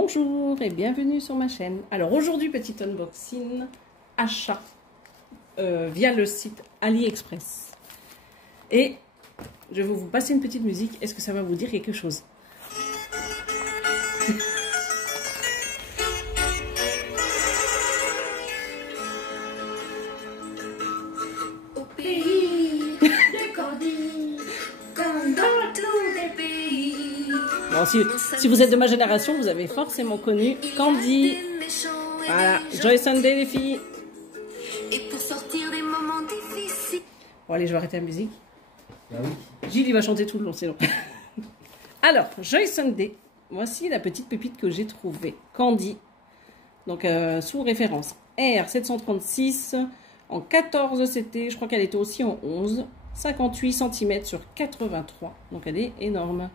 Bonjour et bienvenue sur ma chaîne. Alors aujourd'hui, petit unboxing achat via le site AliExpress. Et je vais vous passer une petite musique. Est-ce que ça va vous dire quelque chose? Au pays de Candy, comme dans tous les pays. Bon, si vous êtes de ma génération, vous avez forcément connu Candy. Voilà, Joy Sunday les filles. Et pour sortir des moments difficiles. Bon allez, je vais arrêter la musique. Ah oui. Gilles, il va chanter tout le long, c'est long. Alors, Joy Sunday. Voici la petite pépite que j'ai trouvée. Candy. Donc, sous référence R736 en 14 CT. Je crois qu'elle était aussi en 11. 58 cm sur 83. Donc, elle est énorme.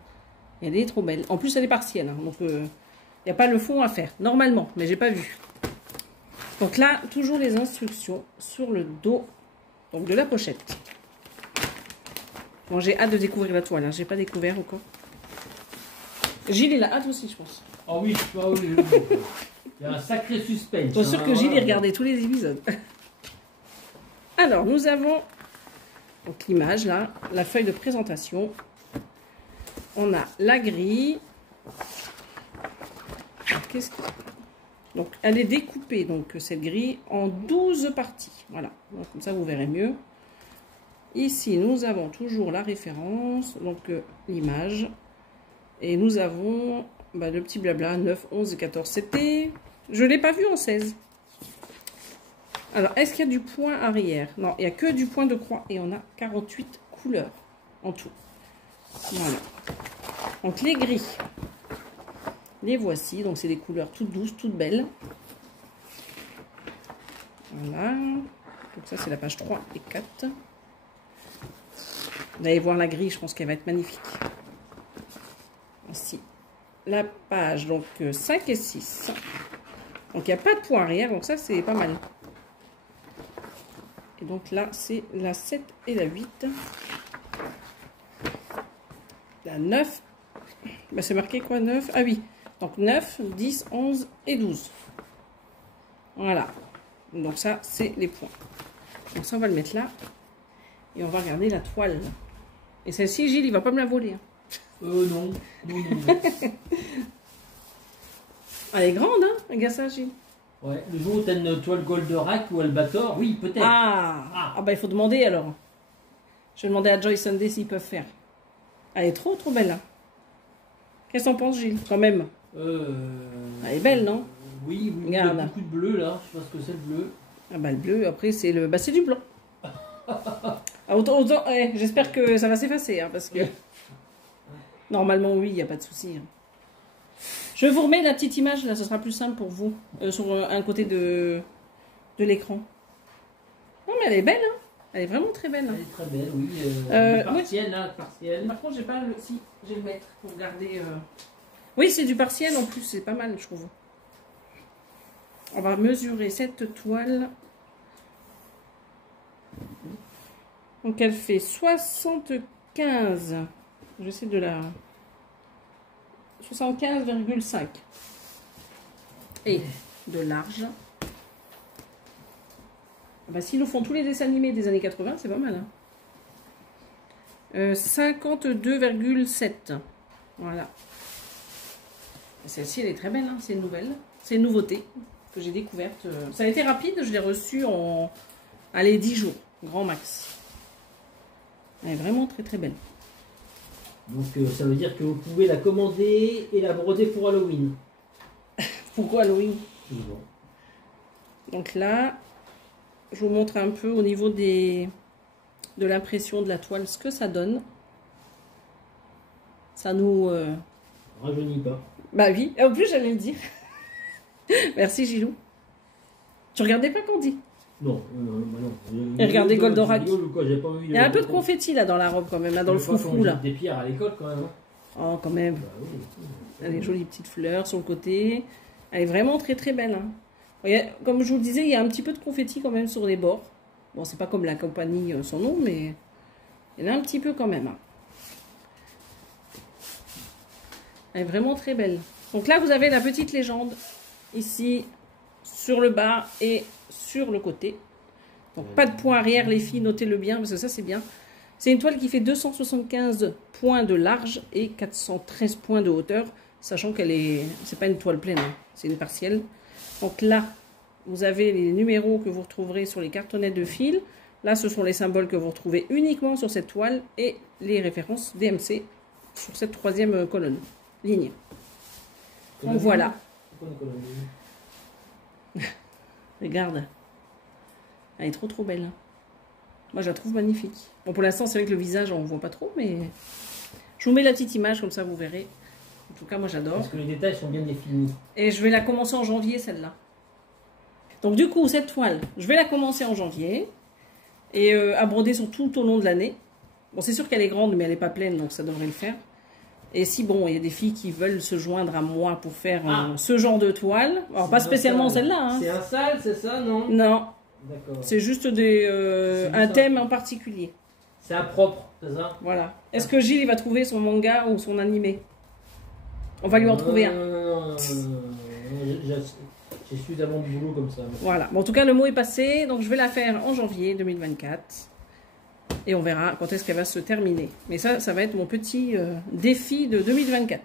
Et elle est trop belle. En plus, elle est partielle. Hein, donc, il n'y a pas le fond à faire. Normalement, mais j'ai pas vu. Donc là, toujours les instructions sur le dos donc de la pochette. Bon, j'ai hâte de découvrir la toile. Hein. J'ai pas découvert encore. Gilles, il a hâte aussi, je pense. Ah oui, oui. Il y a un sacré suspense. Je suis sûr que Gilles, il regardait tous les épisodes. Alors, nous avons donc l'image, là, la feuille de présentation. On a la grille. Donc, elle est découpée, donc, cette grille, en 12 parties. Voilà, donc, comme ça, vous verrez mieux. Ici, nous avons toujours la référence, donc l'image. Et nous avons le petit blabla 9, 11 et 14. C'était... Je ne l'ai pas vu en 16. Alors, est-ce qu'il y a du point arrière? Non, il n'y a que du point de croix. Et on a 48 couleurs en tout. Voilà. Donc, les grilles. Les voici. Donc, c'est des couleurs toutes douces, toutes belles. Voilà. Donc, ça, c'est la page 3 et 4. Vous allez voir la grille, je pense qu'elle va être magnifique. Ici, la page donc 5 et 6. Donc, il n'y a pas de point arrière, donc ça, c'est pas mal. Et donc là, c'est la 7 et la 8. La 9. Ben, c'est marqué quoi, 9? Ah oui. Donc, 9, 10, 11 et 12. Voilà. Donc, ça, c'est les points. Donc, ça, on va le mettre là. Et on va regarder la toile. Et celle-ci, Gilles, il va pas me la voler. Hein. Non. Elle est grande, hein? Regarde ça, Gilles. Ouais, le jour où tu as une toile Goldorak ou Albator, oui, peut-être. Ah, bah il faut demander alors. Je vais demander à Joy Sunday s'ils peuvent faire. Elle est trop belle, là. Qu'est-ce que t'en penses, Gilles? Quand même. Elle est belle, non? Oui, regarde. Il y a beaucoup de bleu, là. Je sais pas ce que c'est, le bleu. Ah bah le bleu, après, c'est le... Bah c'est du blanc. Ah, autant, j'espère que ça va s'effacer, hein, parce que... Normalement, oui, il n'y a pas de souci. Hein. Je vous remets la petite image, là, ce sera plus simple pour vous, sur un côté de l'écran. Non, mais elle est belle, hein. Elle est vraiment très belle. Hein. Elle est très belle, oui. Partielle, là, partielle. Par contre, j'ai pas le... Si, j'ai le mètre pour regarder... Oui, c'est du partiel, en plus, c'est pas mal, je trouve. On va mesurer cette toile... Donc elle fait 75, j'essaie de la... 75,5 et de large. Bah, s'ils nous font tous les dessins animés des années 80, c'est pas mal. Hein. 52,7. Voilà. Celle-ci, elle est très belle, hein. C'est une nouvelle. C'est une nouveauté que j'ai découverte. Ça a été rapide, je l'ai reçue en... Allez, 10 jours, grand max. Elle est vraiment très belle. Donc ça veut dire que vous pouvez la commander et la broder pour Halloween. Pourquoi Halloween? Bon. Donc là, je vous montre un peu au niveau de l'impression de la toile, ce que ça donne. Ça nous... Rajeunit pas. Bah oui, et en plus j'allais le dire. Merci Gilou. Tu regardais pas Candy? Non. Et regardez Goldorak. Il y a un peu de confetti là dans la robe quand même, là, dans le froufrou là. Des pierres à l'école quand même. Oh quand même. Bah, oui. Elle a des jolies petites fleurs sur le côté. Elle est vraiment très belle. Hein. Comme je vous le disais, il y a un petit peu de confetti quand même sur les bords. Bon, c'est pas comme la compagnie son nom, mais il y en a un petit peu quand même. Hein. Elle est vraiment très belle. Donc là, vous avez la petite légende ici, sur le bas et sur le côté. Donc pas de point arrière, les filles, notez-le bien, parce que ça, c'est bien. C'est une toile qui fait 275 points de large et 413 points de hauteur, sachant qu'elle est... c'est pas une toile pleine, hein, c'est une partielle. Donc là, vous avez les numéros que vous retrouverez sur les cartonnettes de fil. Là, ce sont les symboles que vous retrouvez uniquement sur cette toile et les références DMC sur cette troisième colonne, ligne. Donc voilà. Regarde. Elle est trop trop belle. Moi, je la trouve magnifique. Bon, pour l'instant, c'est vrai que le visage, on ne voit pas trop, mais je vous mets la petite image, comme ça, vous verrez. En tout cas, moi, j'adore. Parce que les détails sont bien définis. Et je vais la commencer en janvier, celle-là. Donc, du coup, cette toile, je vais la commencer en janvier et à broder sur tout au long de l'année. Bon, c'est sûr qu'elle est grande, mais elle n'est pas pleine, donc ça devrait le faire. Et si, bon, il y a des filles qui veulent se joindre à moi pour faire ce genre de toile. Alors, pas spécialement celle-là. Hein. C'est un sale, c'est ça, non? Non. D'accord. C'est juste un thème en particulier. C'est impropre, c'est ça? Voilà. Est-ce que Gilles il va trouver son manga ou son animé? On va lui en trouver un. Non, j'ai suffisamment de boulot comme ça. Voilà. Bon, en tout cas, le mot est passé. Donc, je vais la faire en janvier 2024. Et on verra quand est-ce qu'elle va se terminer. Mais ça va être mon petit défi de 2024.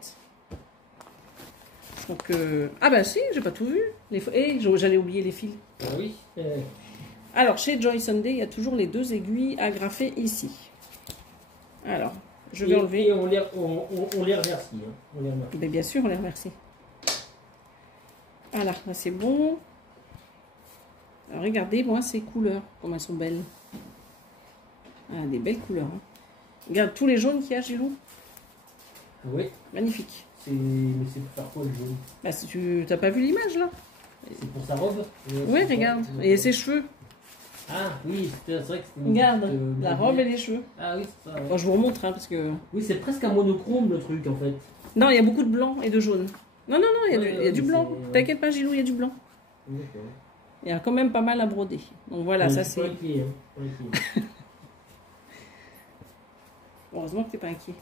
Donc, ah bah si, j'ai pas tout vu. J'allais oublier les fils. Ah oui. Alors, chez Joy Sunday, il y a toujours les 2 aiguilles agrafées ici. Alors, je vais enlever. Et on les remercie. Hein. On les remercie. Mais bien sûr, on les remercie. Voilà, là c'est bon. Alors, regardez, moi, ces couleurs, comme elles sont belles. Ah, des belles couleurs. Hein. Regarde tous les jaunes qu'il y a, Gilou. Oui. Magnifique. Mais c'est pour faire quoi le jaune? Bah, si tu n'as pas vu l'image, là. C'est pour sa robe? Oui, regarde. Et ses cheveux. Ah, oui, c'est vrai que c'était... Regarde, la robe et les cheveux. Ah oui, c'est ça. Ouais. Bon, je vous remontre, hein, parce que... Oui, c'est presque un monochrome, le truc, en fait. Non, il y a beaucoup de blanc et de jaune. Non, il y a du blanc. T'inquiète pas, Gilou, il y a du blanc. D'accord. Il y a quand même pas mal à broder. Donc voilà, ça c'est... Heureusement que t'es pas inquiet.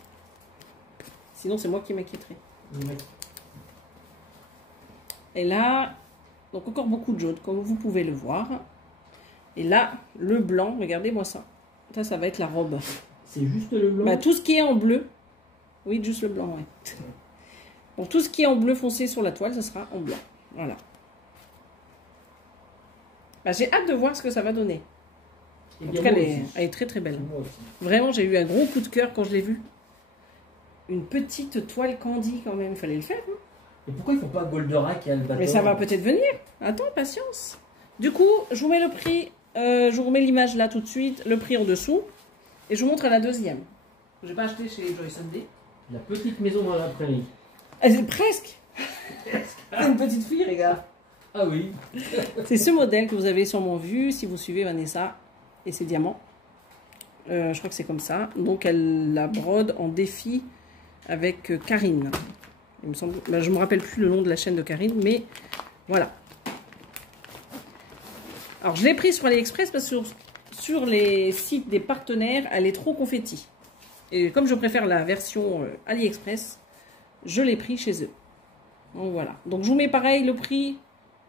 Sinon, c'est moi qui m'inquiéterais. Et là, donc encore beaucoup de jaune, comme vous pouvez le voir. Et là, le blanc, regardez-moi ça. Ça va être la robe. C'est juste le blanc? Bah, tout ce qui est en bleu. Oui, juste le blanc, oui. Donc tout ce qui est en bleu foncé sur la toile, ça sera en blanc. Voilà. Bah, j'ai hâte de voir ce que ça va donner. En tout cas, elle est très très belle. Vraiment, j'ai eu un gros coup de cœur quand je l'ai vue. Une petite toile Candy quand même, il fallait le faire. Hein. Et pourquoi ils font pas Goldorak et Albator? Mais ça va peut-être venir. Attends, patience. Du coup, je vous mets le prix, je vous remets l'image là tout de suite, le prix en dessous. Et je vous montre la deuxième. Je n'ai pas acheté chez Joy Sunday. La petite maison dans la prairie. Elle est presque. Une petite fille, les gars. Ah oui. C'est ce modèle que vous avez sûrement vu si vous suivez Vanessa et ses diamants. Je crois que c'est comme ça. Donc elle la brode en défi avec Karine. Il me semble. Bah, je me rappelle plus le nom de la chaîne de Karine, mais voilà. Alors je l'ai pris sur AliExpress parce que sur les sites des partenaires, elle est trop confetti. Et comme je préfère la version AliExpress, je l'ai pris chez eux. Donc voilà. Donc je vous mets pareil le prix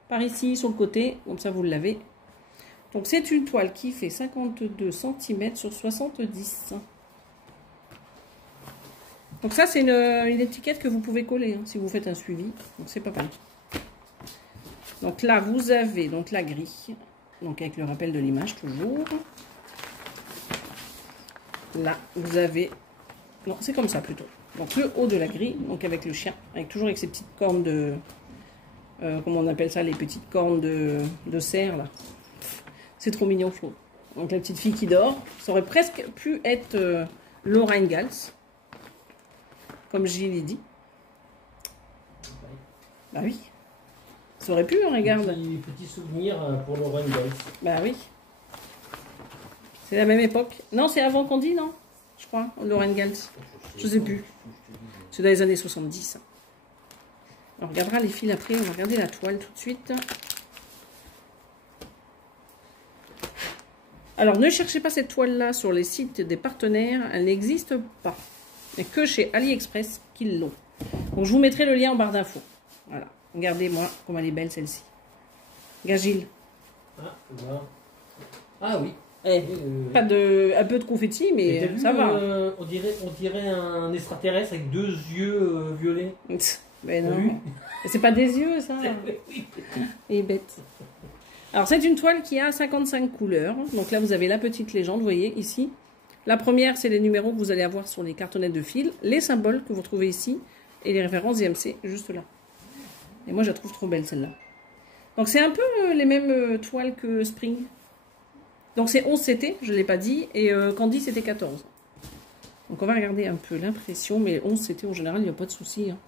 par ici sur le côté, comme ça vous l'avez. Donc c'est une toile qui fait 52 cm sur 70. Donc ça c'est une étiquette que vous pouvez coller hein, si vous faites un suivi. Donc c'est pas mal. Donc là vous avez donc la grille, donc avec le rappel de l'image toujours. Là vous avez, non c'est comme ça plutôt. Donc le haut de la grille, donc avec le chien, avec toujours avec ces petites cornes de, comment on appelle ça, les petites cornes de cerf là. C'est trop mignon, je trouve. Donc la petite fille qui dort. Ça aurait presque pu être Laura Ingalls. Comme Gilles l'a dit. Bah oui. Ça aurait pu, hein, regarde. Petit souvenir pour Laura Ingalls. Bah oui. C'est la même époque. Non, c'est avant Candy, non? Je crois, Laura Ingalls. Je sais plus. C'est dans les années 70. On regardera les fils après. On va regarder la toile tout de suite. Alors, ne cherchez pas cette toile-là sur les sites des partenaires. Elle n'existe pas. Il n'y a que chez AliExpress qu'ils l'ont. Donc je vous mettrai le lien en barre d'infos. Voilà. Regardez-moi comme elle est belle celle-ci. Regarde Gilles. Ah, voilà. Ah oui. Eh, pas de, un peu de confetti, mais Vu, ça va. On dirait un extraterrestre avec deux yeux violets. Mais T'as non. vu? C'est pas des yeux, ça. Oui. Il est bête. Alors, c'est une toile qui a 55 couleurs. Donc là, vous avez la petite légende, vous voyez, ici. La première, c'est les numéros que vous allez avoir sur les cartonnettes de fil, les symboles que vous retrouvez ici, et les références IMC, juste là. Et moi, je la trouve trop belle, celle-là. Donc, c'est un peu les mêmes toiles que Spring. Donc, c'est 11 CT, je ne l'ai pas dit, et Candy, c'était 14. Donc, on va regarder un peu l'impression, mais 11 CT, en général, il n'y a pas de souci. Hein.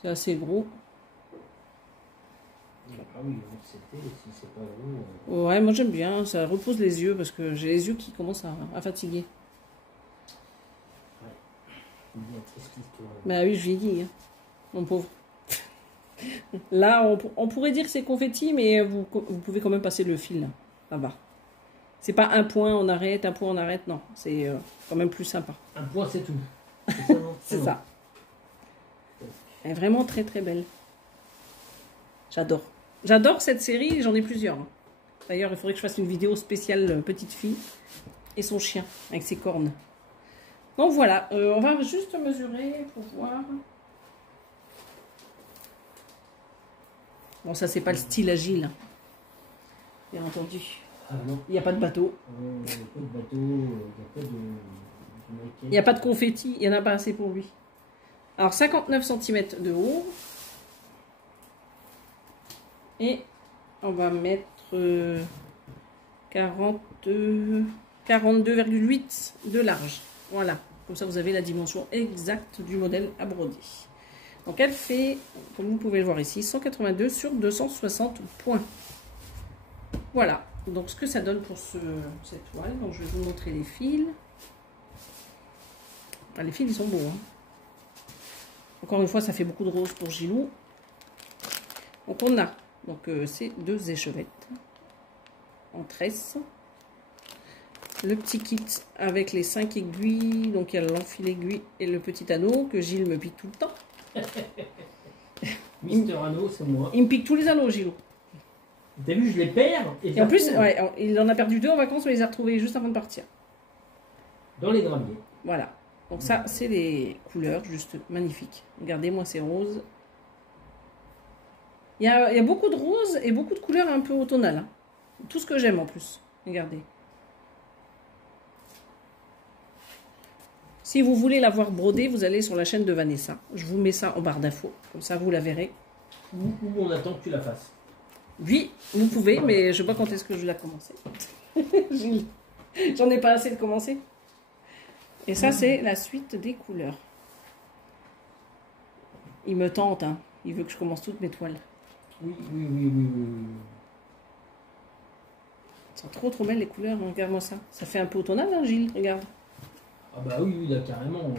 C'est assez gros. Ah oui, c'était, si c'est pas gros. Ouais, moi j'aime bien, ça repose les yeux parce que j'ai les yeux qui commencent à fatiguer. Ouais. Bien triste histoire. Bah oui, je vieillis, hein, mon pauvre. Là, on pourrait dire que c'est confetti, mais vous pouvez quand même passer le fil. Ça va. C'est pas un point, on arrête, un point, on arrête. Non, c'est quand même plus sympa. Un point, c'est tout. C'est ça, non? C'est ça. Elle est vraiment très très belle. J'adore. J'adore cette série, j'en ai plusieurs. D'ailleurs, il faudrait que je fasse une vidéo spéciale petite fille et son chien avec ses cornes. Donc voilà, on va juste mesurer pour voir. Bon, ça c'est pas le style agile, bien entendu. Ah non. Il n'y a pas de bateau. Il n'y a pas de bateau, il n'y a pas de... Il n'y a pas de confetti, il n'y en a pas assez pour lui. Alors 59 cm de haut. Et on va mettre 42,8 de large. Voilà, comme ça vous avez la dimension exacte du modèle à broder. Donc elle fait, comme vous pouvez le voir ici, 182 sur 260 points. Voilà, donc ce que ça donne pour cette toile. Donc je vais vous montrer les fils. Ah, les fils ils sont beaux. Hein. Encore une fois, ça fait beaucoup de rose pour Gilou. Donc on a ces deux échevettes en tresse. Le petit kit avec les 5 aiguilles. Donc il y a l'enfil aiguille et le petit anneau que Gilles me pique tout le temps. Mister Anneau, c'est moi. Il me pique tous les anneaux, Gilou. T'as vu, je les perds. Et en plus, ouais, il en a perdu 2 en vacances, on les a retrouvés juste avant de partir. Dans les gramiers. Voilà. Donc ça, c'est les couleurs, juste magnifiques. Regardez-moi ces roses. Il y a beaucoup de roses et beaucoup de couleurs un peu automnales. Hein. Tout ce que j'aime en plus. Regardez. Si vous voulez la voir brodée, vous allez sur la chaîne de Vanessa. Je vous mets ça en barre d'infos. Comme ça, vous la verrez. Ou on attend que tu la fasses. Oui, vous pouvez, mais je ne sais pas quand est-ce que je vais la commencer. J'en ai pas assez de commencer. Et ça, c'est la suite des couleurs. Il me tente, hein. Il veut que je commence toutes mes toiles. Oui. Elles sont trop belles les couleurs, hein. Regarde-moi ça. Ça fait un peu automnal, hein, Gilles, regarde. Ah bah oui, là, carrément.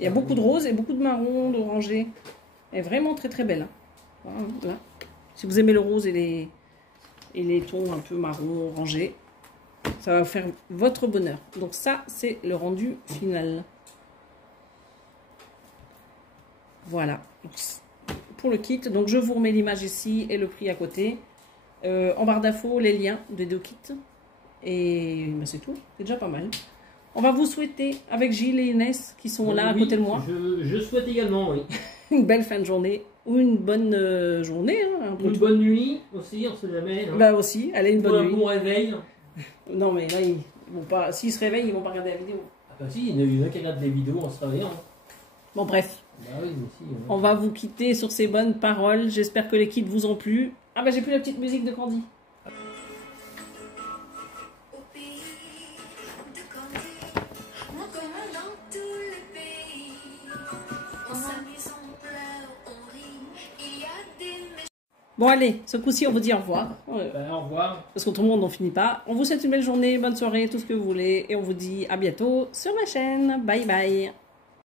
Il y a beaucoup de roses et beaucoup de marron, d'orangé. Elle est vraiment très belle. Hein. Voilà. Si vous aimez le rose et les tons un peu marron, orangé, ça va faire votre bonheur. Donc ça, c'est le rendu final. Voilà. Pour le kit, donc je vous remets l'image ici et le prix à côté. En barre d'infos, les liens des deux kits. Et ben, c'est tout. C'est déjà pas mal. On va vous souhaiter, avec Gilles et Inès, qui sont là à côté de moi, je souhaite également, oui. une belle fin de journée ou une bonne journée. Hein, une bonne nuit aussi, on sait jamais. Hein. Bah aussi, allez, une bonne nuit. Un bon réveil. Non, mais là, ils vont pas. S'ils se réveillent, ils vont pas regarder la vidéo. Ah bah si, il y en a qui regardent des vidéos en se réveillant. Bon, bref. Bah oui, mais si, On va vous quitter sur ces bonnes paroles. J'espère que les kits vous ont plu. Ah bah j'ai plus la petite musique de Candy. Au pays de Candy, moi comme dans tous les pays, on s'amuse, on pleure, on rit, il y a des méchants. Bon allez, ce coup-ci on vous dit au revoir. Bah, au revoir. Parce qu'autrement on n'en finit pas. On vous souhaite une belle journée, bonne soirée, tout ce que vous voulez. Et on vous dit à bientôt sur ma chaîne. Bye bye.